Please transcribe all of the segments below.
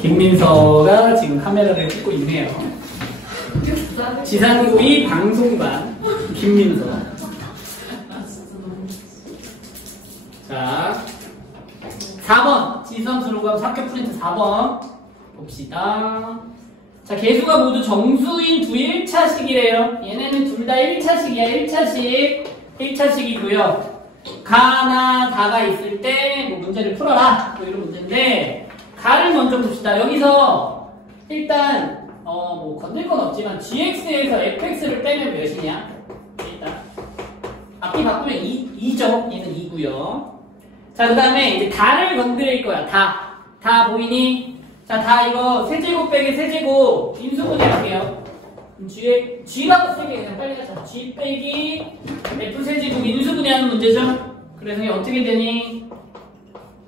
김민서가 지금 카메라를 찍고 있네요. 지상구이 방송반 김민서. 자, 4번 지수함수로가 학교 프린트 4번 봅시다. 자, 개수가 모두 정수인 두 1차식이래요. 얘네는 둘 다 1차식이야. 1차식이고요. 가나 다가 있을 때 뭐 문제를 풀어라 뭐 이런 문제인데, 가를 먼저 봅시다. 여기서 일단 뭐 건들 건 없지만 gx에서 fx를 빼면 몇이냐? 일단 앞뒤 바꾸면 2죠. 얘는 2고요. 자, 그 다음에 이제 다를 건드릴 거야. 다 보이니? 자, 다 이거 세제곱 빼기 세제곱 인수분해 할게요. g라고 쓰게 그냥 빨리 가자. g 빼기 f 세제곱 인수분해 하는 문제죠? 그래서 이게 어떻게 되니?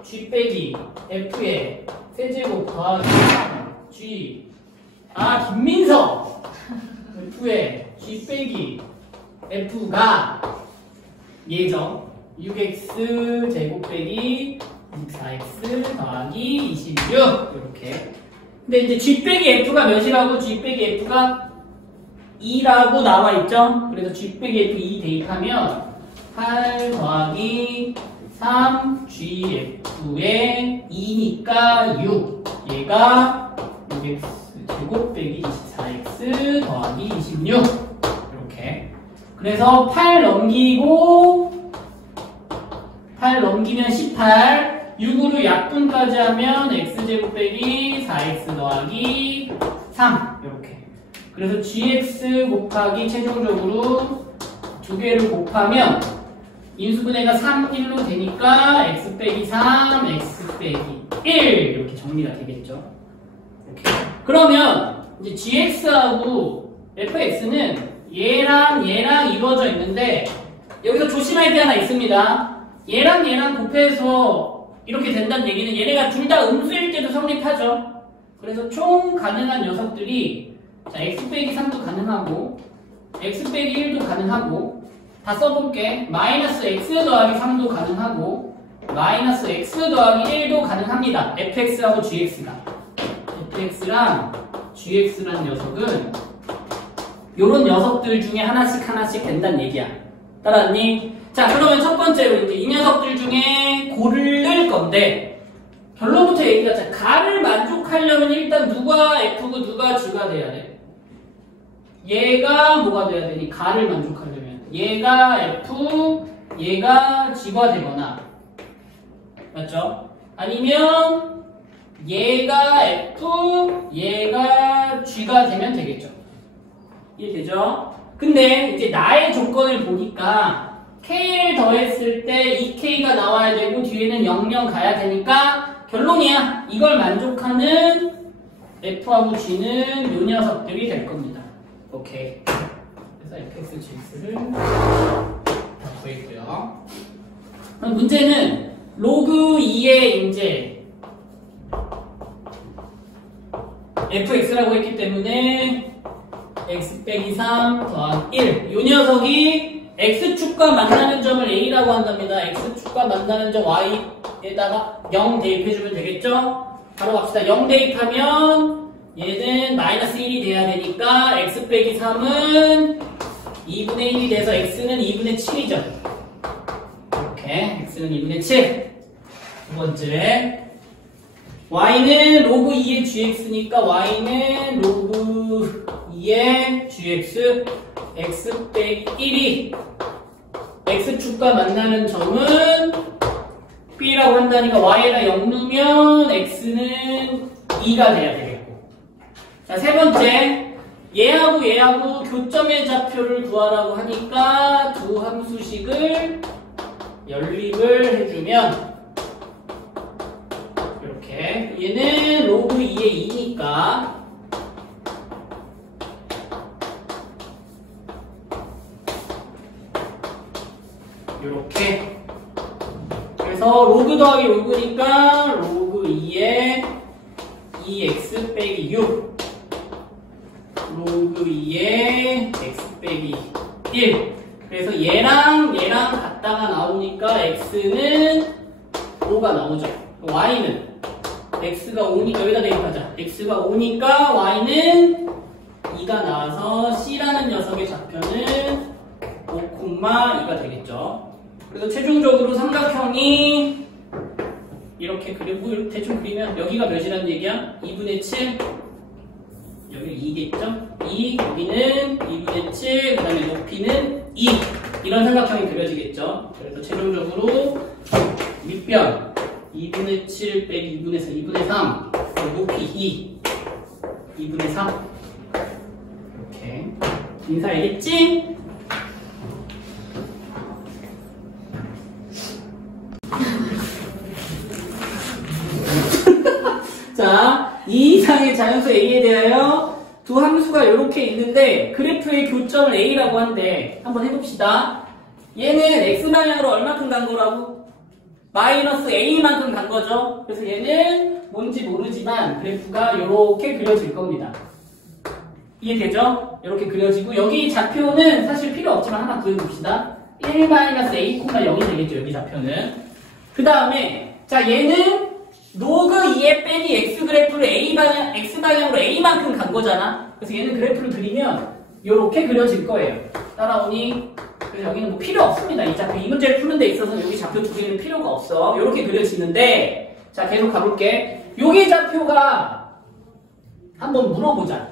g 빼기 f의 세제곱 더하기 g. 김민서! f의 g 빼기 f가 얘죠. 6x 제곱 빼기 4x 더하기 26 이렇게. 근데 이제 g 빼기 f가 몇이라고? g 빼기 f가 2라고 나와 있죠? 그래서 g 빼기 f 2 대입하면 8 더하기 3 gf의 2니까 6. 얘가 6x 제곱 빼기 24x 더하기 26 이렇게. 그래서 8 넘기면 18, 6으로 약분까지 하면 x제곱 빼기 4x 더하기 3 이렇게. 그래서 gx 곱하기 최종적으로 두 개를 곱하면 인수분해가 3, 1로 되니까 x 빼기 3, x 빼기 1 이렇게 정리가 되겠죠. 이렇게. 그러면 이제 gx하고 fx는 얘랑 이루어져 있는데, 여기서 조심할 게 하나 있습니다. 얘랑 곱해서 이렇게 된다는 얘기는 얘네가 둘 다 음수일 때도 성립하죠. 그래서 총 가능한 녀석들이, 자, x 빼기 3도 가능하고 x 빼기 1도 가능하고, 다 써볼게. 마이너스 x 더하기 3도 가능하고 마이너스 x 더하기 1도 가능합니다. fx하고 gx가. fx랑 gx라는 녀석은 요런 녀석들 중에 하나씩 된다는 얘기야. 따라왔니? 자, 그러면 첫 번째로 이제 이 녀석들 중에 고를 건데, 결론부터 얘기하자. 가를 만족하려면 일단 누가 f고 누가 g가 돼야 돼? 얘가 뭐가 돼야 되니? 가를 만족하려면 얘가 f, 얘가 g가 되거나, 맞죠? 아니면 얘가 f, 얘가 g가 되면 되겠죠. 이해되죠? 근데 이제 나의 조건을 보니까 k를 더했을 때 2k가 나와야 되고 뒤에는 00 가야 되니까 결론이야. 이걸 만족하는 f하고 g는 요 녀석들이 될 겁니다. 오케이. 그래서 fx, gx를 다 구했고요. 문제는 로그 2의 이제 fx라고 했기 때문에 x 빼기 3 더하기 1. 요 녀석이 x축과 만나는 점을 a라고 한답니다. x축과 만나는 점 y에다가 0 대입해주면 되겠죠? 바로 갑시다. 0 대입하면 얘는 마이너스 1이 돼야 되니까 x 빼기 3은 2분의 1이 돼서 x는 2분의 7이죠. 이렇게 x는 2분의 7. 두 번째, y는 로그 2의 gx니까 y는 로그 2의 gx, x 빼기 1이 x축과 만나는 점은 b라고 한다니까 y에다 0 넣으면 x는 2가 돼야 되겠고. 자, 세 번째, 얘하고 교점의 좌표를 구하라고 하니까 두 함수식을 연립을 해주면 이렇게, 얘는 로그 2의 2니까 이렇게. 그래서 로그 더하기 로그니까 로그 2의 2x 빼기 6, 로그 2의 x 빼기 1. 그래서 얘랑 같다 4가 나오니까 x는 5가 나오죠. y는 x가 5니까 여기다 대입하자. x가 5니까 y는 2가 나와서 c라는 녀석의 좌표는 5,2가 되겠죠. 그래서 최종적으로 삼각형이 이렇게 그리고 대충 그리면 여기가 몇이라는 얘기야? 2분의 7 여기 2겠죠? 2 여기는 2분의 7 그 다음에 높이는 2 이런 삼각형이 그려지겠죠. 그래서 최종적으로 윗변 2분의 7 빼기 2분의 4 2분의 3 높이 2분의 3 이렇게 인사 알겠지? 자, 이 이상의 자연수 A에 대하여 두 함수가 이렇게 있는데 그래프의 교점을 A라고 한대. 한번 해봅시다. 얘는 X방향으로 얼마큼 간 거라고? 마이너스 A만큼 간 거죠. 그래서 얘는 뭔지 모르지만 그래프가 이렇게 그려질 겁니다. 이해되죠? 이렇게 그려지고 여기 좌표는 사실 필요 없지만 하나 구해봅시다. 1-A,0이 되겠죠. 여기 좌표는. 그 다음에 자 얘는 로그 2의 빼기 x 그래프를 x방향으로 a만큼 간 거잖아. 그래서 얘는 그래프를 그리면 이렇게 그려질 거예요. 따라오니? 그래서 여기는 뭐 필요 없습니다. 이 좌표 이 문제를 푸는 데 있어서 여기 좌표 두 개는 필요가 없어. 이렇게 그려지는데 자 계속 가볼게. 여기 좌표가 한번 물어보자.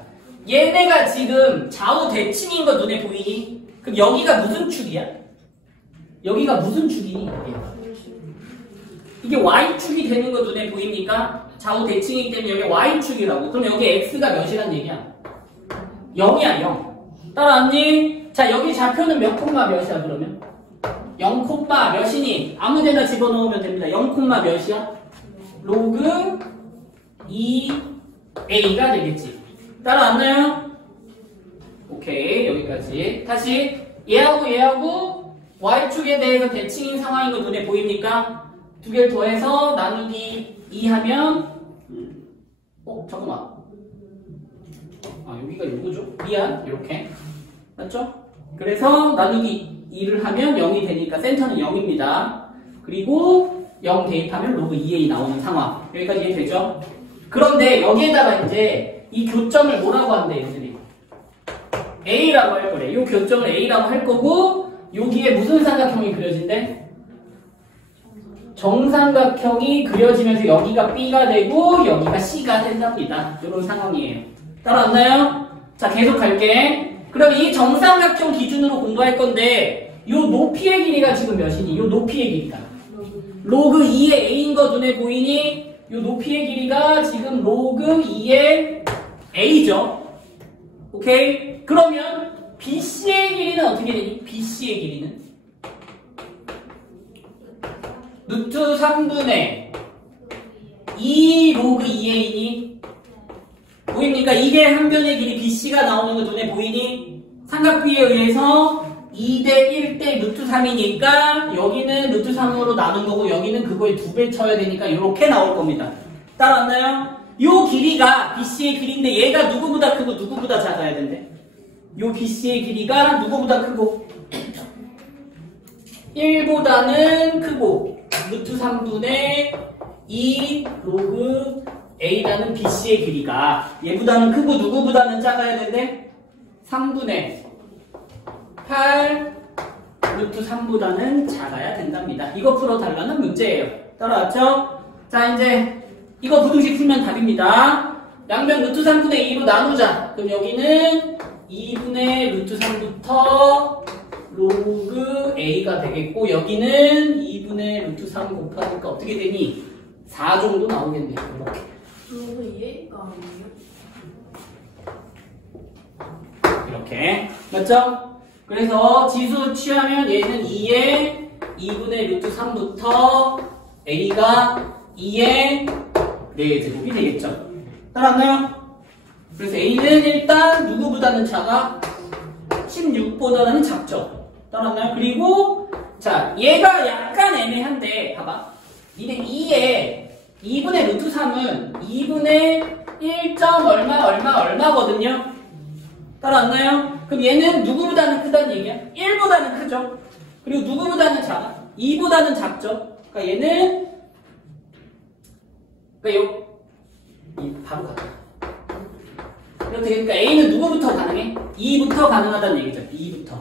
얘네가 지금 좌우 대칭인 거 눈에 보이니? 그럼 여기가 무슨 축이야? 여기가 무슨 축이니? 이게 Y축이 되는 거 눈에 보입니까? 좌우 대칭이기 때문에 여기 Y축이라고. 그럼 여기 X가 몇이란 얘기야? 0이야, 0. 따라왔니? 자, 여기 좌표는 몇 콤마 몇이야, 그러면? 0 콤마 몇이니? 아무 데나 집어넣으면 됩니다. 0 콤마 몇이야? 로그 2A가 되겠지. 따라왔나요? 오케이, 여기까지. 다시, 얘하고 Y축에 대해서 대칭인 상황인 거 눈에 보입니까? 두 개를 더해서 나누기 2 하면 잠깐만 여기가 요거죠? 미안 이렇게 맞죠? 그래서 나누기 2를 하면 0이 되니까 센터는 0입니다. 그리고 0 대입하면 로그 2a 나오는 상황 여기까지 이해되죠? 그런데 여기에다가 이제 이 교점을 뭐라고 한대 얘들이? A라고 할 거래. 이 교점을 A라고 할 거고 여기에 무슨 삼각형이 그려진대? 정삼각형이 그려지면서 여기가 B가 되고 여기가 C가 된답니다. 이런 상황이에요. 따라왔나요? 자, 계속 갈게. 그럼 이 정삼각형 기준으로 공부할 건데 이 높이의 길이가 지금 몇이니? 이 높이의 길이가 로그 2의 A인 거 눈에 보이니? 이 높이의 길이가 지금 로그 2의 A죠. 오케이? 그러면 BC의 길이는 어떻게 되니? BC의 길이는? 루트 3분의 2 로그 2a니 보입니까? 이게 한 변의 길이 BC가 나오는 거 눈에 보이니? 삼각비에 의해서 2대 1대 루트 3이니까 여기는 루트 3으로 나눈 거고 여기는 그거의 2배 쳐야 되니까 이렇게 나올 겁니다. 따라왔나요? 요 길이가 BC의 길이인데 얘가 누구보다 크고 누구보다 작아야 된대. 요 BC의 길이가 누구보다 크고 1보다는 크고 루트 3분의 2 로그 A라는 BC의 길이가 얘보다는 크고 누구보다는 작아야 되는데 3분의 8 루트 3보다는 작아야 된답니다. 이거 풀어달라는 문제예요. 따라왔죠? 자 이제 이거 부등식 풀면 답입니다. 양변 루트 3분의 2로 나누자. 그럼 여기는 2분의 루트 3부터 로그 A가 되겠고 여기는 2분의 루트 3 곱하니까 어떻게 되니? 4 정도 나오겠네요. 이렇게. 로그 2A가 아니에요? 이렇게. 맞죠? 그래서 지수 취하면 얘는 2의 2분의 루트 3부터 A가 2의 4제곱이 되겠죠. 따라왔나요? 그래서 A는 일단 누구보다는 작아? 16보다는 작죠. 따라왔나요? 그리고 자 얘가 약간 애매한데 봐봐. 이게 2에 2분의 루트 3은 2분의 1. 얼마거든요. 따라왔나요? 그럼 얘는 누구보다는 크다는 얘기야? 1보다는 크죠. 그리고 누구보다는 작아? 2보다는 작죠? 그러니까 얘는, 그러니까 바로 가자. 이렇게 되니까 A는 누구부터 가능해? 2부터 가능하다는 얘기죠. 2부터.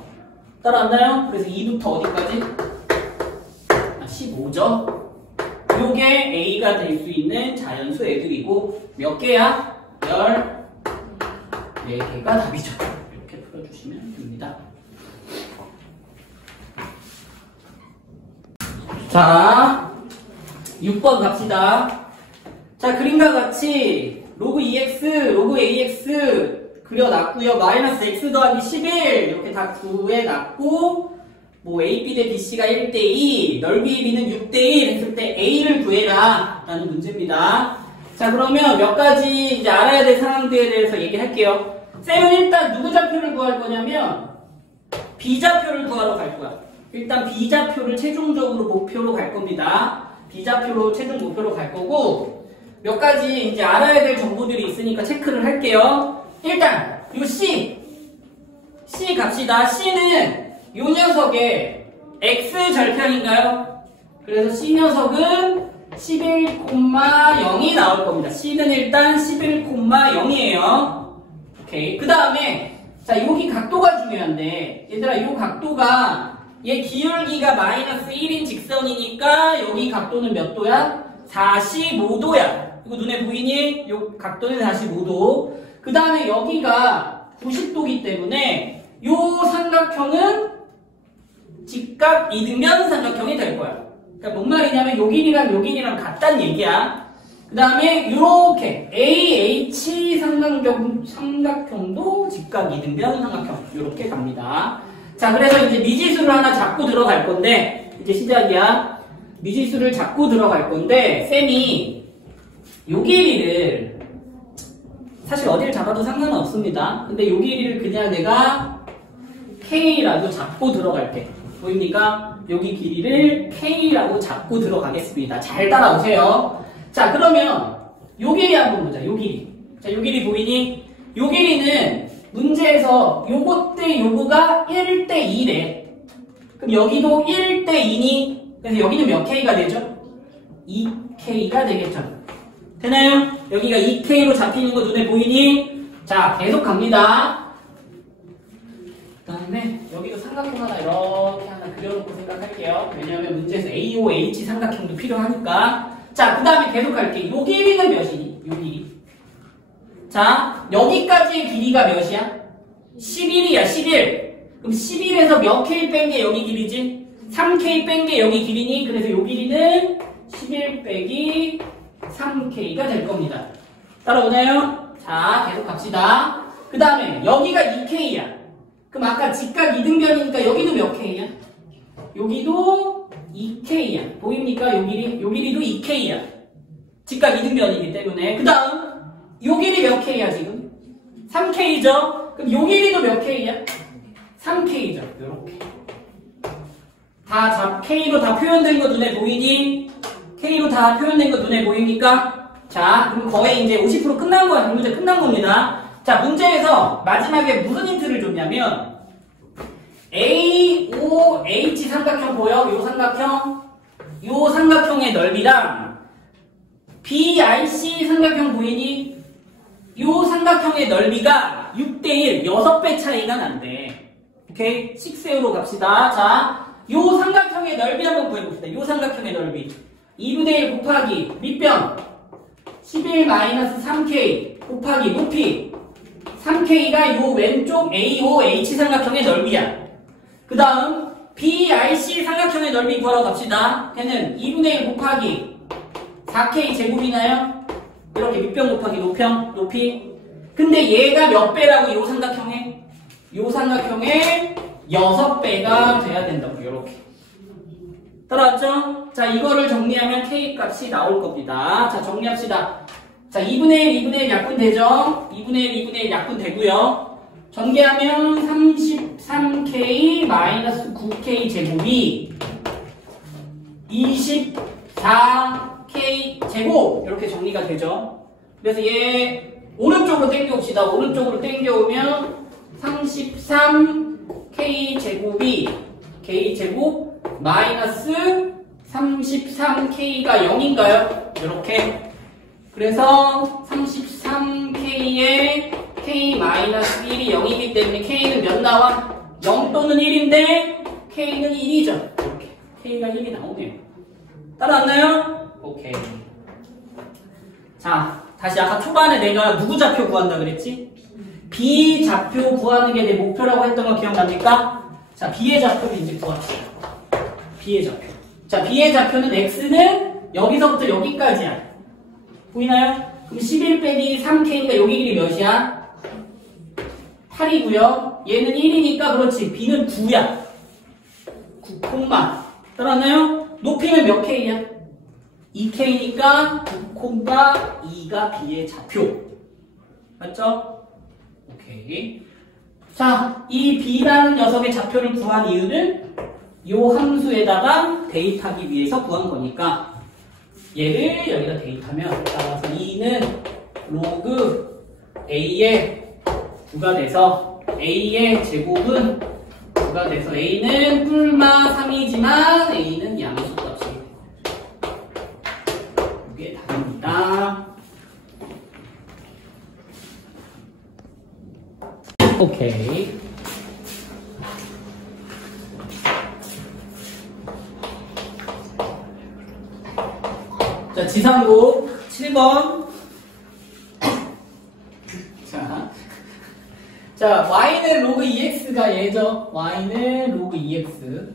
따라왔나요? 그래서 2부터 어디까지? 15죠? 요게 A가 될 수 있는 자연수 애들이고 몇 개야? 14개가 답이죠. 이렇게 풀어주시면 됩니다. 자, 6번 갑시다. 자, 그림과 같이 로그 2x, 로그 ax 그려놨고요. 마이너스 x 더하기 11 이렇게 다 구해놨고 뭐 AP 대 BC가 1대2 넓이 B는 6대1 했을 때 A를 구해라 라는 문제입니다. 자, 그러면 몇 가지 이제 알아야 될 상황들에 대해서 얘기할게요. 쌤은 일단 누구 좌표를 구할 거냐면 B좌표를 구하러 갈 거야. 일단 B좌표를 최종적으로 목표로 갈 겁니다. B좌표로 최종 목표로 갈 거고 몇 가지 이제 알아야 될 정보들이 있으니까 체크를 할게요. 일단 요 C 갑시다. C는 요 녀석의 X 절편인가요? 그래서 C 녀석은 11,0이 나올 겁니다. C는 일단 11,0이에요. 오케이. 그 다음에 자 여기 각도가 중요한데 얘들아 요 각도가 얘 기울기가 마이너스 1인 직선이니까 여기 각도는 몇 도야? 45도야. 이거 눈에 보이니? 요 각도는 45도. 그 다음에 여기가 90도기 때문에 요 삼각형은 직각 이등변 삼각형이 될 거야. 그러니까 뭔 말이냐면 요 길이랑 같다는 얘기야. 그 다음에 요렇게 AH 삼각형도 직각 이등변 삼각형 요렇게 갑니다. 자, 그래서 이제 미지수를 하나 잡고 들어갈 건데 이제 시작이야. 미지수를 잡고 들어갈 건데 쌤이 요 길이를 사실 어디를 잡아도 상관은 없습니다. 근데 요 길이를 그냥 내가 K라고 잡고 들어갈게. 보입니까? 여기 길이를 K라고 잡고 들어가겠습니다. 잘 따라오세요. 자, 그러면 요 길이 한번 보자. 요 길이. 자, 요 길이 보이니? 요 길이는 문제에서 요거 때 요거가 1대2래. 그럼 여기도 1대2니? 그래서 여기는 몇 K가 되죠? 2K가 되겠죠. 되나요? 여기가 2K로 잡히는 거 눈에 보이니? 자, 계속 갑니다. 그 다음에 여기도 삼각형 하나 이렇게 하나 그려놓고 생각할게요. 왜냐하면 문제에서 AOH 삼각형도 필요하니까. 자, 그 다음에 계속 갈게. 요 길이는 몇이니? 요 길이. 자, 여기까지의 길이가 몇이야? 11이야, 11. 그럼 11에서 몇 K 뺀 게 여기 길이지? 3K 뺀 게 여기 길이니? 그래서 요 길이는 11 빼기 3K가 될 겁니다. 따라오나요? 자, 계속 갑시다. 그 다음에 여기가 2K야. 그럼 아까 직각 이등변이니까 여기도 몇 K야? 여기도 2K야. 보입니까? 요 길이도 2K야. 직각 이등변이기 때문에. 그 다음 요 길이 몇 K야 지금? 3K죠? 그럼 요 길이도 몇 K야? 3K죠. 요렇게. K로 다 표현된 거 눈에 보이니? K로 다 표현된 거 눈에 보입니까? 자, 그럼 거의 이제 50% 끝난 거야. 문제 끝난 겁니다. 자, 문제에서 마지막에 무슨 힌트를 줬냐면 AOH 삼각형 보여? 요 삼각형? 요 삼각형의 넓이랑 BRC 삼각형 보이니? 요 삼각형의 넓이가 6대1, 6배 차이가 난대. 오케이? 식세우로 갑시다. 자, 요 삼각형의 넓이 한번 구해봅시다. 요 삼각형의 넓이. 2분의 1 곱하기 밑변 11-3K 곱하기 높이 3K가 요 왼쪽 AOH 삼각형의 넓이야. 그 다음 BRC 삼각형의 넓이 구하러 갑시다. 걔는 2분의 1 곱하기 4K 제곱이나요? 이렇게 밑변 곱하기 높이. 근데 얘가 몇 배라고 요 삼각형에? 요 삼각형의 6배가 돼야 된다고. 요렇게. 따라왔죠? 자, 이거를 정리하면 K 값이 나올 겁니다. 자, 정리합시다. 자, 2분의 1, 2분의 1 약분 되죠? 2분의 1, 2분의 1 약분 되고요. 전개하면 33K 마이너스 9K 제곱이 24K 제곱 이렇게 정리가 되죠. 그래서 얘 오른쪽으로 당겨옵시다. 오른쪽으로 당겨오면 33K 제곱이 k제곱 마이너스 33k가 0인가요? 이렇게. 그래서 33k에 k-1이 0이기 때문에 k는 몇 나와? 0 또는 1인데 k는 1이죠. 이렇게. k가 1이 나오네요. 따라왔나요? 오케이. 자, 다시 아까 초반에 내가 누구 좌표 구한다 그랬지? B 좌표 구하는 게 내 목표라고 했던 거 기억납니까? 자, B의 좌표를 이제 구합시다. B의 좌표. 자, B의 좌표는 X는 여기서부터 여기까지야. 보이나요? 그럼 11 빼기 3K니까 여기 길이 몇이야? 8이고요. 얘는 1이니까 그렇지. B는 9야. 9 콤마. 따라왔나요? 높이는 몇 K야? 2K니까 9 콤마 2가 B의 좌표. 맞죠? 오케이. 자, 이 B라는 녀석의 좌표를 구한 이유는 이 함수에다가 대입하기 위해서 구한 거니까 얘를 여기다 대입하면 따라서 2는 로그 A의 9가 돼서 A의 제곱은 9가 돼서 A는 뿔마 3이지만 A는 양수값이 이게 답입니다. 오케이. 자, 지상고 7번. 자, y는 로그 2x가 얘죠. y는 로그 2x.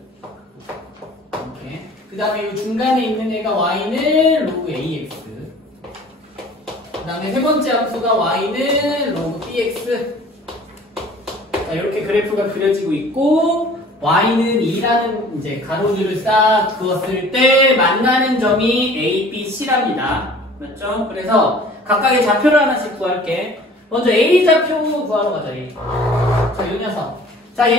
이렇게. 그 다음에 이 중간에 있는 애가 y는 로그 ax. 그 다음에 세 번째 함수가 y는 로그 bx. 자, 이렇게 그래프가 그려지고 있고, y는 2라는 이제 가로줄을 싹 그었을 때 만나는 점이 a, b, c랍니다. 맞죠? 그래서 각각의 좌표를 하나씩 구할게. 먼저 A 좌표 구하러 가자, A. 자, 요 녀석. 자,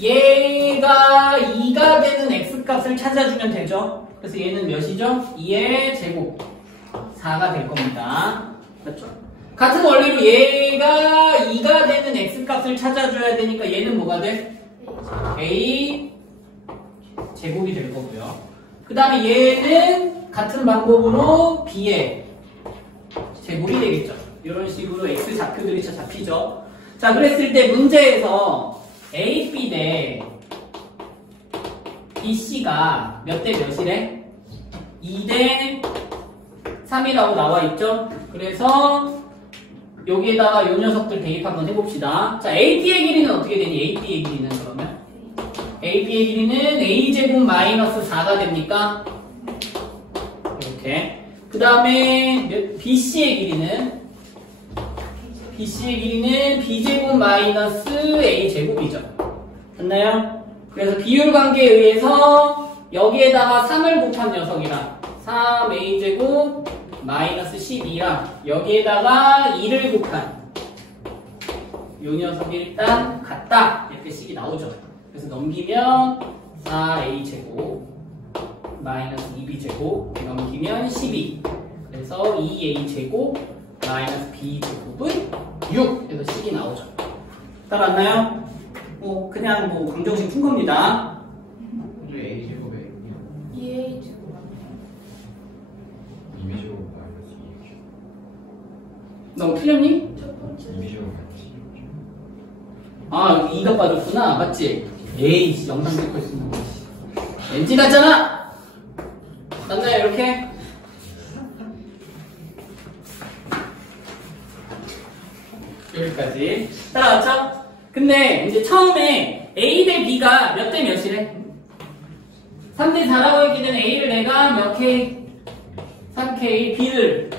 얘가 2가 되는 X값을 찾아주면 되죠? 그래서 얘는 몇이죠? 2의 제곱. 4가 될 겁니다. 맞죠? 같은 원리로 얘가 2가 되는 X값을 찾아줘야 되니까 얘는 뭐가 돼? A 제곱이 될 거고요. 그 다음에 얘는 같은 방법으로 B의 제곱이 되겠죠. 이런 식으로 X 좌표들이 잡히죠. 자, 그랬을 때 문제에서 A, B 대 B, C가 몇 대 몇이래? 2 대 3이라고 나와 있죠? 그래서 여기에다가 요 녀석들 대입 한번 해봅시다. 자, AB의 길이는 어떻게 되니? AB의 길이는 그러면? AB의 길이는 A제곱 마이너스 4가 됩니까? 이렇게. 그 다음에 BC의 길이는? BC의 길이는 B제곱 마이너스 A제곱이죠. 됐나요? 그래서 비율 관계에 의해서 여기에다가 3을 곱한 녀석이라 3A제곱 마이너스 12랑 여기에다가 2를 곱한 요 녀석이 일단 같다. 이렇게 식이 나오죠. 그래서 넘기면 4A제곱 마이너스 2B제곱 넘기면 12. 그래서 2A제곱 마이너스 B제곱은 6. 그래서 식이 나오죠. 따라왔나요? 뭐 그냥 뭐 강정식 푼 겁니다. 근데 A제곱에 2A 제곱. 2B제곱 마이너스 2B제곱 너무 틀렸니? 첫 번째. 2B제곱 마이너스 2B제곱 아, 2가 빠졌구나. 맞지? 에이, 영상 찍고 있으면 왠지 같잖아! 맞나요, 이렇게? 여기까지. 따라왔죠? 근데 이제 처음에 A 대 B가 몇 대 몇이래? 3대 4라고 했기 때문에 A를 내가 몇 K? 3K, B를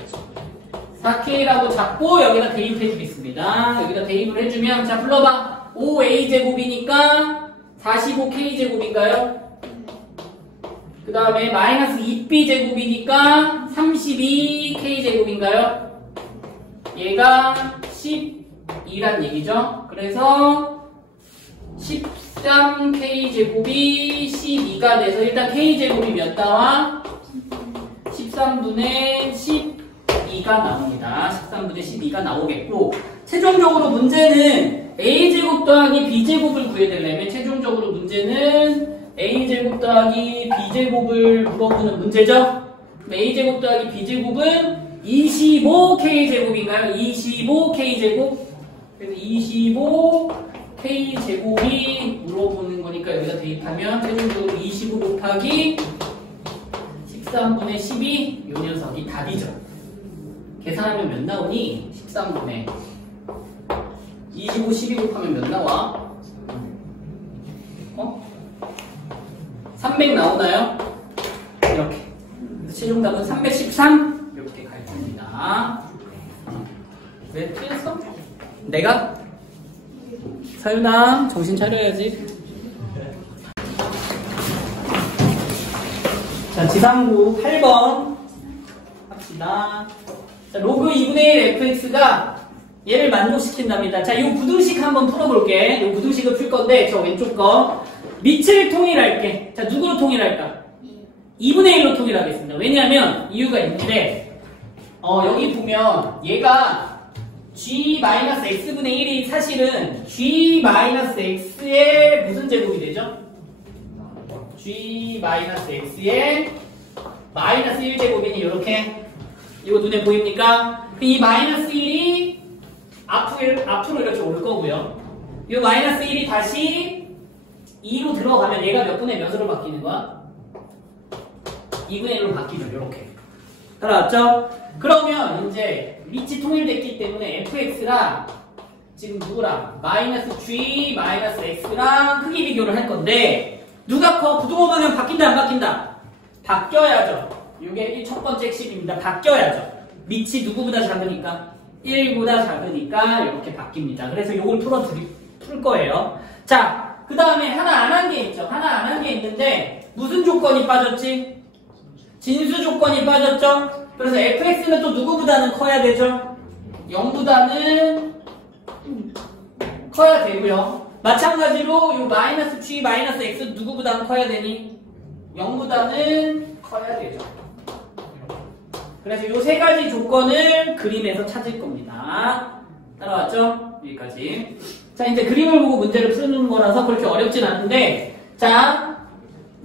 4K라고 잡고 여기다 대입해 주겠습니다. 여기다 대입을 해주면 자 불러봐. 5A제곱이니까 45K제곱인가요? 그 다음에 마이너스 2B제곱이니까 32K제곱인가요? 얘가 12란 얘기죠. 그래서 13K제곱이 12가 돼서 일단 K제곱이 몇 나와? 13분의 12가 나옵니다. 13분의 12가 나오겠고 최종적으로 문제는 a제곱 더하기 b제곱을 구해내려면 최종적으로 문제는 a제곱 더하기 b제곱을 물어보는 문제죠. a제곱 더하기 b제곱은 25k제곱인가요? 25k제곱? 그래서 25k제곱이 물어보는 거니까 여기다 대입하면 최종적으로 25 곱하기 13분의 12 요 녀석이 답이죠. 계산하면 몇 나오니? 13분의 25, 12 곱하면 몇 나와? 300 나오나요? 이렇게. 그래서 최종답은 313 이렇게 갈 겁니다. 왜 틀렸어? 내가? 서윤아 정신 차려야지. 자, 지상구 8번 합시다. 자, 로그 2분의 1 fx가 얘를 만족시킨답니다. 자, 이 부등식 한번 풀어볼게. 이 부등식을 풀 건데, 저 왼쪽 거. 밑을 통일할게. 자, 누구로 통일할까? 2분의 1로 통일하겠습니다. 왜냐하면 이유가 있는데, 여기 보면 얘가 g-x분의 1이 사실은 g-x의 무슨 제곱이 되죠? g-x의 마이너스 1제곱이니 이렇게 이거 눈에 보입니까? 이 마이너스 1이 앞으로 이렇게 올 거고요. 이 마이너스 1이 다시 2로 들어가면 얘가 몇 분의 몇으로 바뀌는 거야? 2분의 1로 바뀌죠. 이렇게. 따라왔죠? 그러면 이제 밑이 통일됐기 때문에 fx랑 지금 누구랑? 마이너스 g 마이너스 x랑 크기 비교를 할 건데 누가 커? 부등호 방향 바뀐다 안 바뀐다? 바뀌어야죠. 이게 첫 번째 핵심입니다. 바뀌어야죠. 밑이 누구보다 작으니까 1보다 작으니까 이렇게 바뀝니다. 그래서 이걸 풀 거예요. 자, 그 다음에 하나 안 한 게 있죠. 하나 안 한 게 있는데 무슨 조건이 빠졌지? 진수 조건이 빠졌죠. 그래서 fx는 또 누구보다는 커야 되죠. 0보다는 커야 되고요. 마찬가지로 이 마이너스 g 마이너스 x 누구보다는 커야 되니? 0보다는 커야 되죠. 그래서 이 세 가지 조건을 그림에서 찾을 겁니다. 따라왔죠? 여기까지. 자, 이제 그림을 보고 문제를 푸는 거라서 그렇게 어렵진 않은데, 자,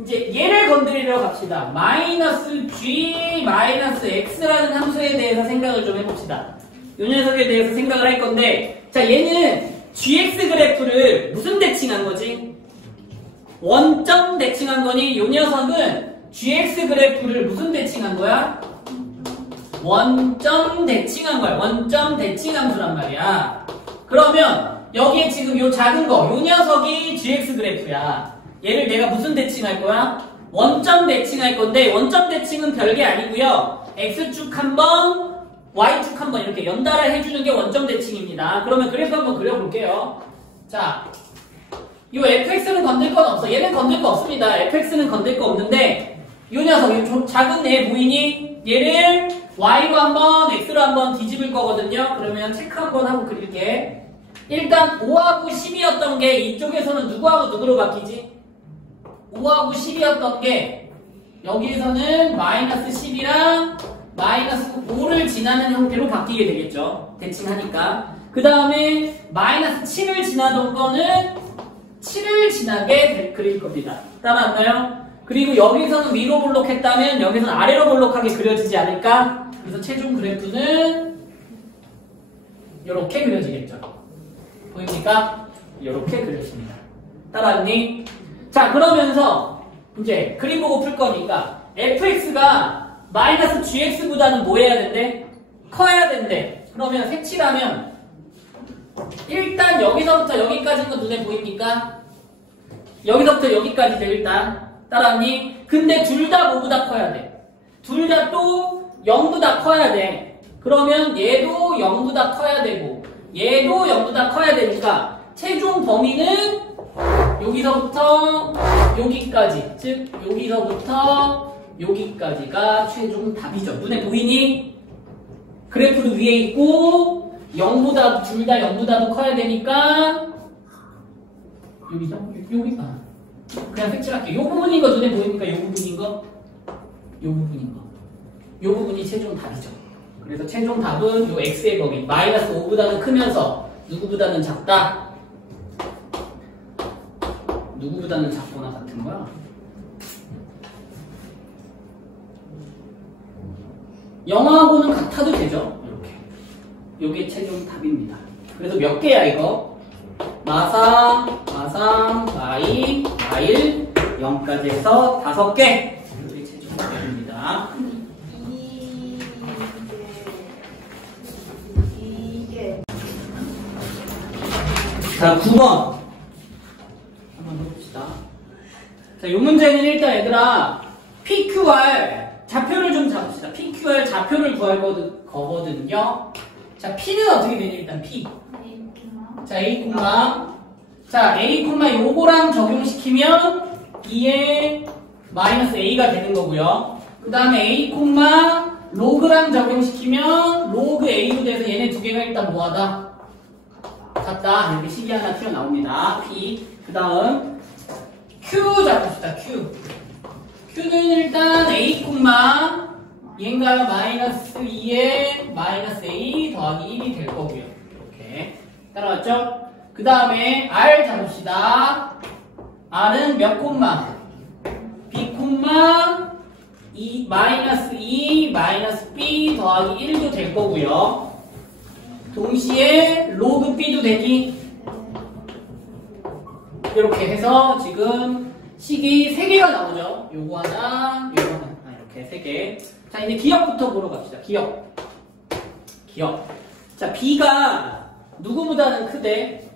이제 얘를 건드리러 갑시다. 마이너스 g 마이너스 x라는 함수에 대해서 생각을 좀 해봅시다. 이 녀석에 대해서 생각을 할 건데, 자, 얘는 gx 그래프를 무슨 대칭한 거지? 원점 대칭한 거니? 이 녀석은 gx 그래프를 무슨 대칭한 거야? 원점 대칭한 거야. 원점 대칭 함수란 말이야. 그러면 여기에 지금 요 작은 거, 요 녀석이 gx 그래프야. 얘를 내가 무슨 대칭할 거야? 원점 대칭할 건데 원점 대칭은 별게 아니고요. x축 한번, y축 한번 이렇게 연달아 해주는 게 원점 대칭입니다. 그러면 그래프 한번 그려볼게요. 자, 이 fx는 건들 건 없어. 얘는 건들 거 없습니다. fx는 건들 거 없는데 이 녀석, 이 작은 애 보이니? 얘를 y로 한번, x로 한번 뒤집을 거거든요. 그러면 체크 한번 하고 그릴게. 일단 5하고 10이었던 게 이쪽에서는 누구하고 누구로 바뀌지? 5하고 10이었던 게 여기에서는 마이너스 10이랑 마이너스 5를 지나는 형태로 바뀌게 되겠죠. 대칭하니까. 그 다음에 마이너스 7을 지나던 거는 7을 지나게 그릴 겁니다. 따라왔나요? 그리고 여기서는 위로 볼록했다면 여기서는 아래로 볼록하게 그려지지 않을까? 그래서 최종 그래프는 이렇게 그려지겠죠. 보입니까? 이렇게 그려집니다. 따라왔니? 자, 그러면서 이제 그림 보고 풀 거니까 fx가 마이너스 gx보다는 뭐 해야 된대? 커야 된대. 그러면 색칠하면 일단 여기서부터 여기까지는 거 눈에 보입니까? 여기서부터 여기까지죠. 일단 따라왔니? 근데 둘 다 뭐보다 커야 돼? 둘 다 또 0보다 커야 돼. 그러면 얘도 0보다 커야 되고 얘도 0보다 커야 되니까 최종 범위는 여기서부터 여기까지, 즉 여기서부터 여기까지가 최종 답이죠. 눈에 보이니? 그래프도 위에 있고 0보다 둘 다 0보다도 커야 되니까 여기서 여기 그냥 색칠할게요. 요 부분인 거 눈에 보입니까? 요 부분인 거? 요 부분인 거. 요 부분이 최종 답이죠. 그래서 최종 답은 요 x의 범위 마이너스 5보다는 크면서 누구보다는 작다. 누구보다는 작거나 같은 거야? 영어하고는 같아도 되죠. 이렇게. 요게 최종 답입니다. 그래서 몇 개야 이거? 마상, 마일, 0까지 해서 5개. 요게 최종 답입니다. 이게 자, 9번. 한번 해봅시다. 자, 이 문제는 일단 얘들아, PQR 좌표를 좀 잡읍시다. PQR 좌표를 구할 거거든요. 자, P는 어떻게 되냐, 일단 P. 자, A, 자, A, 요거랑 적용시키면 2의 마이너스 A가 되는 거고요. 그 다음에 A, 로그랑 적용시키면 로그 A로 돼서 얘네 두 개가 일단 뭐하다? 같다. 이렇게 식이 하나 튀어나옵니다. P. 그 다음 Q 잡읍시다. Q는 일단 A, 얘인가요? 마이너스 2에 마이너스 A 더하기 1이 될 거고요. 이렇게. 따라왔죠? 그 다음에 R 잡읍시다. R은 몇 콤마? B, 마이너스 2, 마이너스 B 더하기 1도 될 거고요. 동시에 로그 B도 되니? 이렇게 해서 지금 식이 3개가 나오죠. 요거 하나, 요거 하나. 이렇게 3개. 자, 이제 기억부터 보러 갑시다. 기억. 자, B가 누구보다는 크대?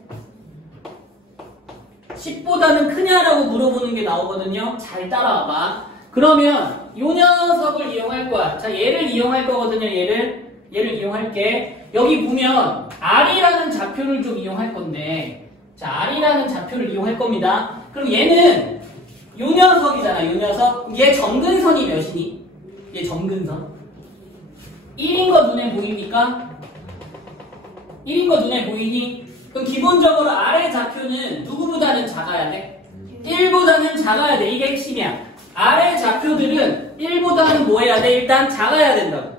10보다는 크냐라고 물어보는 게 나오거든요. 잘 따라와봐. 그러면 요 녀석을 이용할 거야. 자, 얘를 이용할 거거든요. 얘를 이용할게. 여기 보면 R이라는 좌표를 좀 이용할 건데, 자, R이라는 좌표를 이용할 겁니다. 그럼 얘는 요 녀석이잖아. 요 녀석. 얘 점근선이 몇이니? 얘 점근선 1인 거 눈에 보입니까? 1인 거 눈에 보이니? 그럼 기본적으로 R의 좌표는 누구보다는 작아야 돼? 1보다는 작아야 돼. 이게 핵심이야. R의 좌표들은 1보다는 뭐 해야 돼? 일단 작아야 된다고.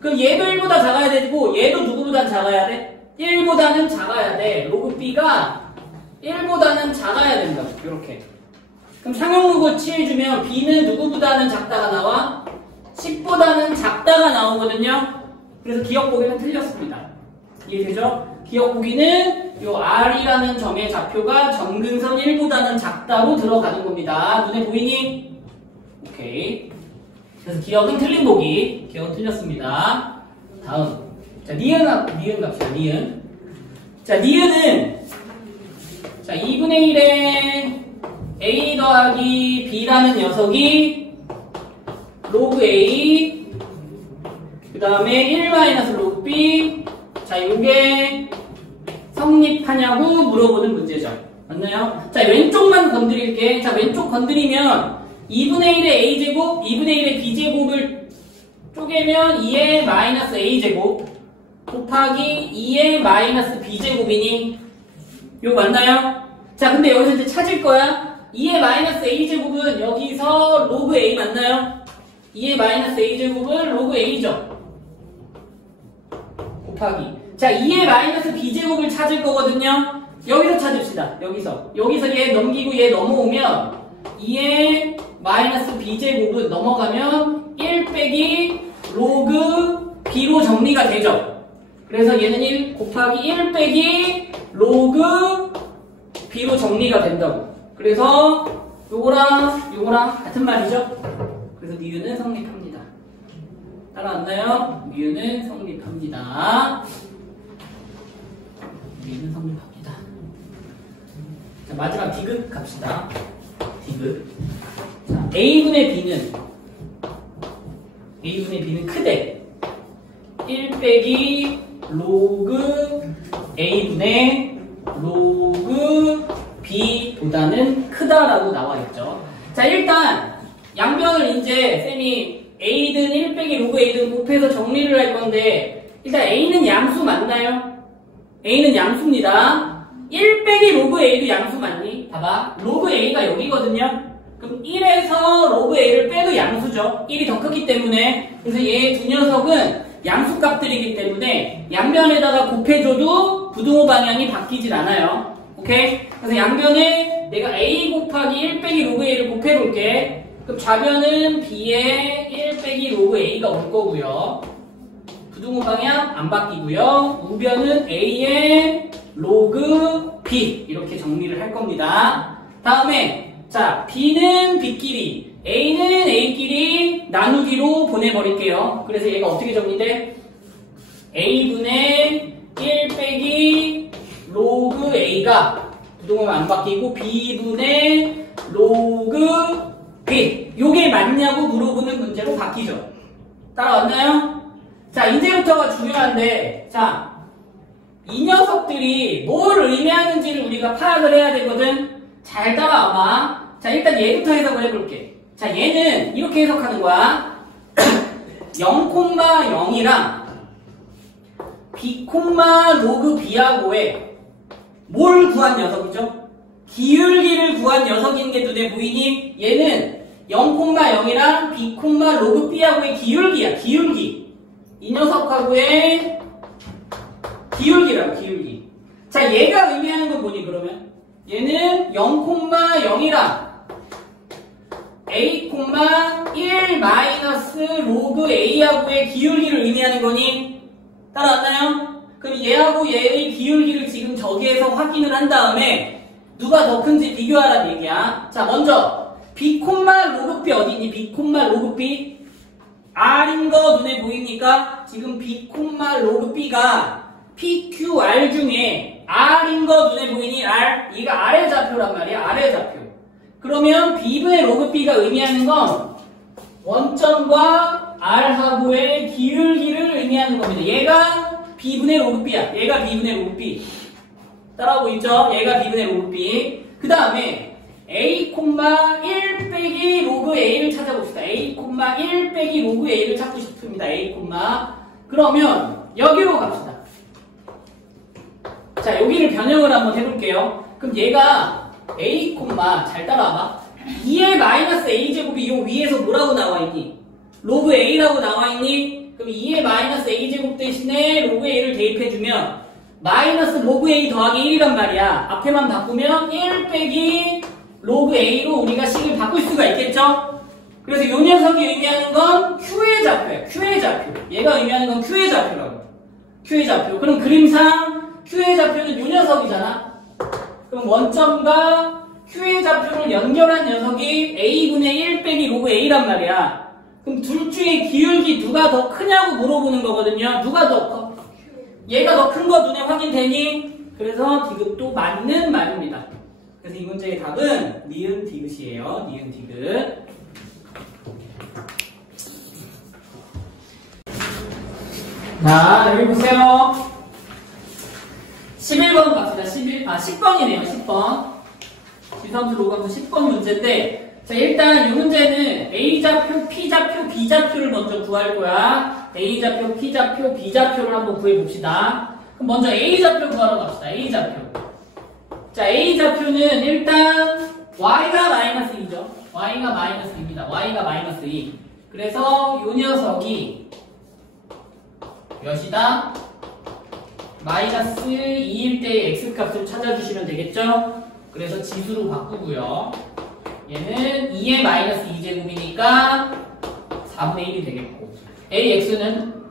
그럼 얘도 1보다 작아야 되고 얘도 누구보다는 작아야 돼? 1보다는 작아야 돼. 로그 B가 1보다는 작아야 된다고. 이렇게. 그럼 상용로그 취해주면 B는 누구보다는 작다가 나와? 10보다는 작다가 나오거든요. 그래서 기억 보기는 틀렸습니다. 이해되죠? 기억 보기는 요 R이라는 점의 좌표가 점근선 1보다는 작다로 들어가는 겁니다. 눈에 보이니? 오케이. 그래서 기억은 틀린 보기. 기억은 틀렸습니다. 다음. 자, 니은 갑시다. 니은. 자, 니은은 자, 2분의 1에 A 더하기 B라는 녀석이 로그 A 그 다음에 1 마이너스 로그 B. 자, 요게 성립하냐고 물어보는 문제죠. 맞나요? 자, 왼쪽만 건드릴게. 자, 왼쪽 건드리면 2분의 1의 A제곱, 2분의 1의 B제곱을 쪼개면 2의 마이너스 A제곱 곱하기 2의 마이너스 B제곱이니? 이거 맞나요? 자, 근데 여기서 이제 찾을 거야. 2의 마이너스 A제곱은 여기서 로그 A 맞나요? 2의 마이너스 A제곱은 로그 A죠. 곱하기. 자, 2의 마이너스 B제곱을 찾을 거거든요. 여기서 찾읍시다. 여기서 얘 넘기고 얘 넘어오면 2의 마이너스 B제곱은 넘어가면 1 빼기 로그 B로 정리가 되죠. 그래서 얘는 1 곱하기 1 빼기 로그 B로 정리가 된다고. 그래서 요거랑 같은 말이죠. 그래서 니은은 성립합니다. 따라왔나요? 니은은 성립합니다. 니은은 성립합니다. 자, 마지막 디귿 갑시다. 디귿. 자, A분의 B는 크대. 1 빼기 로그 A분의 로그 B보다는 크다라고 나와있죠. 자, 일단 양변을 이제 쌤이 A든 1 빼기 로그 A든 곱해서 정리를 할 건데, 일단 A는 양수 맞나요? A는 양수입니다. 1 빼기 로그 A도 양수 맞니? 봐봐. 로그 A가 여기거든요. 그럼 1에서 로그 A를 빼도 양수죠. 1이 더 크기 때문에. 그래서 얘 두 녀석은 양수값들이기 때문에 양변에다가 곱해줘도 부등호 방향이 바뀌질 않아요. 오케이? 그래서 양변에 내가 a 곱하기 1 빼기 로그 a를 곱해볼게. 그럼 좌변은 b에 1 빼기 로그 a가 올 거고요. 부등호 방향 안 바뀌고요. 우변은 a의 로그 b 이렇게 정리를 할 겁니다. 다음에 자 b는 b끼리 a는 a끼리 나누기로 보내버릴게요. 그래서 얘가 어떻게 정리돼? a분의 1 빼기 로그 a가 부등호가 안 바뀌고 b분의 로그 b 요게 맞냐고 물어보는 문제로 바뀌죠. 따라왔나요? 자 이제부터가 중요한데 자 이 녀석들이 뭘 의미하는지를 우리가 파악을 해야 되거든. 잘 따라와봐. 자 일단 얘부터 해석을 해볼게. 자 얘는 이렇게 해석하는 거야. 0,0이랑 b, 로그 b하고의 뭘 구한 녀석이죠? 기울기를 구한 녀석인 게 눈에 보이니? 얘는 0,0이랑 b, 로그 b하고의 기울기야. 기울기. 이 녀석하고의 기울기라고 기울기. 자 얘가 의미하는 건 뭐니 그러면? 얘는 0,0이랑 a, 1 마이너스 로그 a하고의 기울기를 의미하는 거니? 따라왔나요? 그럼 얘하고 얘의 기울기를 지금 저기에서 확인을 한 다음에 누가 더 큰지 비교하라는 얘기야. 자 먼저 b, 로그 b 어디니? b, 로그 b r인 거 눈에 보입니까? 지금 b, 로그 b가 PQR 중에 R인 거 눈에 보이니? R. 얘가 R의 좌표란 말이야. R의 좌표. 그러면 B분의 로그 B가 의미하는 건 원점과 R하고의 기울기를 의미하는 겁니다. 얘가 B분의 로그 B야. 얘가 B분의 로그 B. 따라오고 있죠? 얘가 B분의 로그 B. 그 다음에 A, 1 빼기 로그 A를 찾아봅시다. A, 1 빼기 로그 A를 찾고 싶습니다. A, 그러면 여기로 갑시다. 자, 여기를 변형을 한번 해볼게요. 그럼 얘가 a, 잘 따라와봐. 2의 마이너스 a제곱이 요 위에서 뭐라고 나와있니? 로그 a라고 나와있니? 그럼 2의 마이너스 a제곱 대신에 로그 a를 대입해주면 마이너스 로그 a 더하기 1이란 말이야. 앞에만 바꾸면 1 빼기 로그 a로 우리가 식을 바꿀 수가 있겠죠? 그래서 요 녀석이 의미하는 건 q의 좌표야. q의 좌표. 얘가 의미하는 건 q의 좌표라고. q의 좌표. 그럼 그림상 q의 좌표는 요 녀석이잖아. 그럼 원점과 q의 좌표를 연결한 녀석이 a분의 1 빼기 로그 a란 말이야. 그럼 둘 중에 기울기 누가 더 크냐고 물어보는 거거든요. 누가 더 커? 얘가 더 큰 거 눈에 확인되니? 그래서 디귿도 맞는 말입니다. 그래서 이 문제의 답은 니은 디귿이에요. 니은 디귿. 자, 여기 보세요. 11번 갑시다. 10번이네요. 10번. 지수함수 로그함수 10번 문제인데, 자, 일단 이 문제는 A좌표, P좌표, B좌표를 먼저 구할 거야. A좌표, P좌표, B좌표를 한번 구해봅시다. 그럼 먼저 A좌표 구하러 갑시다. A좌표. 자, A좌표는 일단 Y가 마이너스 2죠. Y가 마이너스 2입니다. Y가 마이너스 2. 그래서 이 녀석이 몇이다? 마이너스 2일 때의 x값을 찾아주시면 되겠죠? 그래서 지수로 바꾸고요. 얘는 2의 마이너스 2제곱이니까 4분의 1이 되겠고 ax는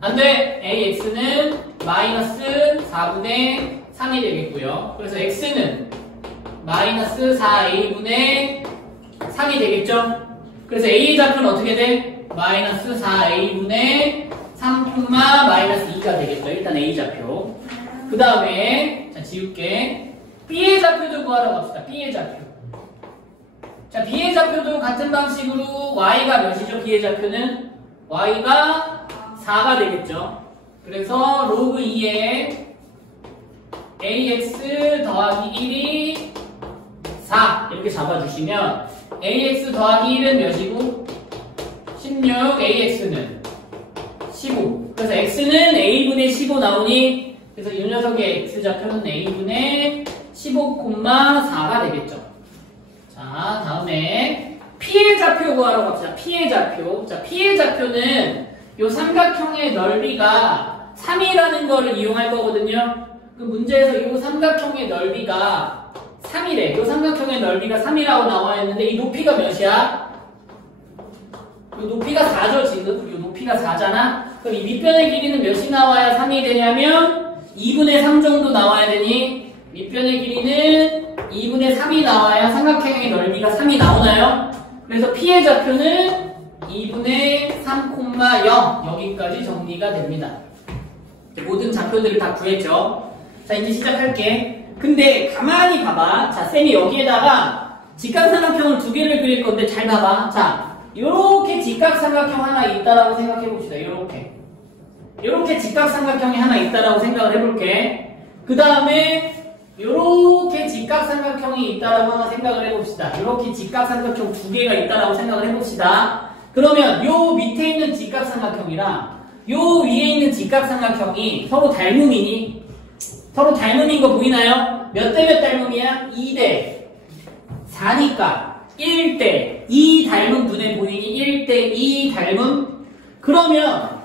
안돼! ax는 마이너스 4분의 3이 되겠고요. 그래서 x는 마이너스 4a분의 3이 되겠죠? 그래서 a의 좌표는 어떻게 돼? 마이너스 4a분의 3, 마이너스 2가 되겠죠. 일단 a좌표. 그 다음에 자 지울게. b의 좌표도 구하러 갑시다. b의 좌표. 자 b의 좌표도 같은 방식으로 y가 몇이죠? b의 좌표는 y가 4가 되겠죠. 그래서 로그 2에 ax 더하기 1이 4 이렇게 잡아주시면 ax 더하기 1은 몇이고 16, ax는 15. 그래서 x는 a분의 15 나오니 그래서 이 녀석의 x좌표는 a분의 15,4가 되겠죠. 자 다음에 p의 좌표 구하러 갑시다. p의 좌표. 자 p의 좌표는 요 삼각형의 넓이가 3이라는 거를 이용할 거거든요. 그 문제에서 이 삼각형의 넓이가 3이래. 이 삼각형의 넓이가 3이라고 나와 있는데 이 높이가 몇이야? 이 높이가 4죠 지금. 이 높이가 4잖아. 그럼 이 밑변의 길이는 몇이 나와야 3이 되냐면 2분의 3 정도 나와야 되니 밑변의 길이는 2분의 3이 나와야 삼각형의 넓이가 3이 나오나요? 그래서 P의 좌표는 2분의 3,0 여기까지 정리가 됩니다. 모든 좌표들을 다 구했죠. 자 이제 시작할게. 근데 가만히 봐봐. 자 쌤이 여기에다가 직각삼각형을 두 개를 그릴 건데 잘 봐봐. 자 요렇게 직각삼각형 하나 있다라고 생각해 봅시다. 요렇게 직각삼각형이 하나 있다라고 생각을 해볼게. 그 다음에 요렇게 직각삼각형이 있다라고 하나 생각을 해봅시다. 요렇게 직각삼각형 두 개가 있다라고 생각을 해봅시다. 그러면 요 밑에 있는 직각삼각형이랑 요 위에 있는 직각삼각형이 서로 닮음이니? 서로 닮음인 거 보이나요? 몇 대 몇 닮음이야? 2대 4니까 1대 2 닮음 눈에 보이니? 1대 2 닮음? 그러면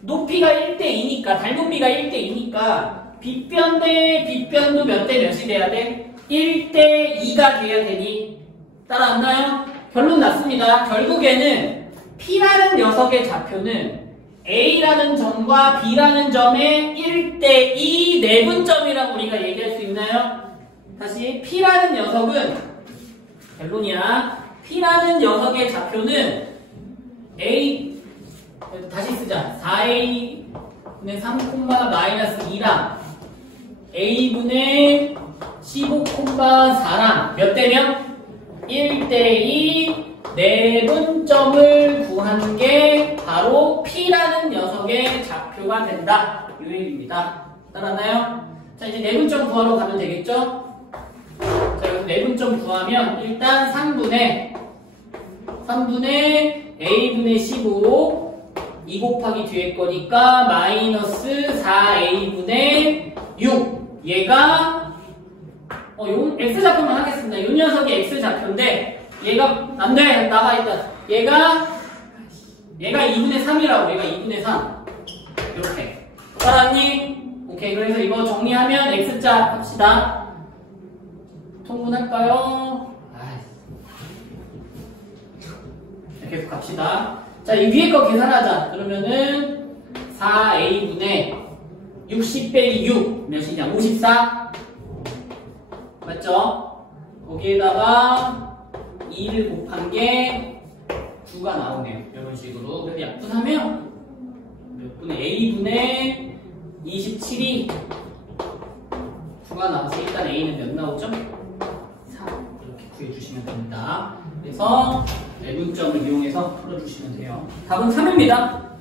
높이가 1대 2니까 닮음비가 1대 2니까 빗변 대 빗변도 몇 대 몇이 돼야 돼? 1대 2가 돼야 되니? 따라왔나요? 결론 났습니다. 결국에는 P라는 녀석의 좌표는 A라는 점과 B라는 점의 1대2 내분점이라고 우리가 얘기할 수 있나요? 다시 P라는 녀석은 결론이야. P라는 녀석의 좌표는 A 다시 쓰자. 4A분의 3,-2랑 A분의 15,4랑 몇 대면? 1대2 내분점을 구하는 게 바로 P라는 녀석의 좌표가 된다. 이 얘기입니다. 따랐나요? 자, 이제 내분점 구하러 가면 되겠죠? 자, 여기서 내분점 구하면 일단 3분의 A분의 15 2 곱하기 뒤에 거니까 마이너스 4A분의 6 얘가 요 X좌표만 하겠습니다. 요 녀석이 X좌표인데 얘가 안 돼! 나가 있다. 얘가 2분의 3이라고. 얘가 2분의 3 이렇게 알았니? 오케이. 그래서 이거 정리하면 X자 합시다. 통분할까요? 계속 갑시다. 자, 이 위에 거 계산하자. 그러면은 4A분의 60 빼기 6 몇이냐? 54 맞죠? 거기에다가 2를 곱한 게 9가 나오네요. 이런 식으로. 그래서 약분하면 몇 분의 A분의 27이 9가 나와서 일단 A는 몇 나오죠? 3 이렇게 구해주시면 됩니다. 그래서 내분점을 이용해서 풀어주시면 돼요. 답은 3입니다.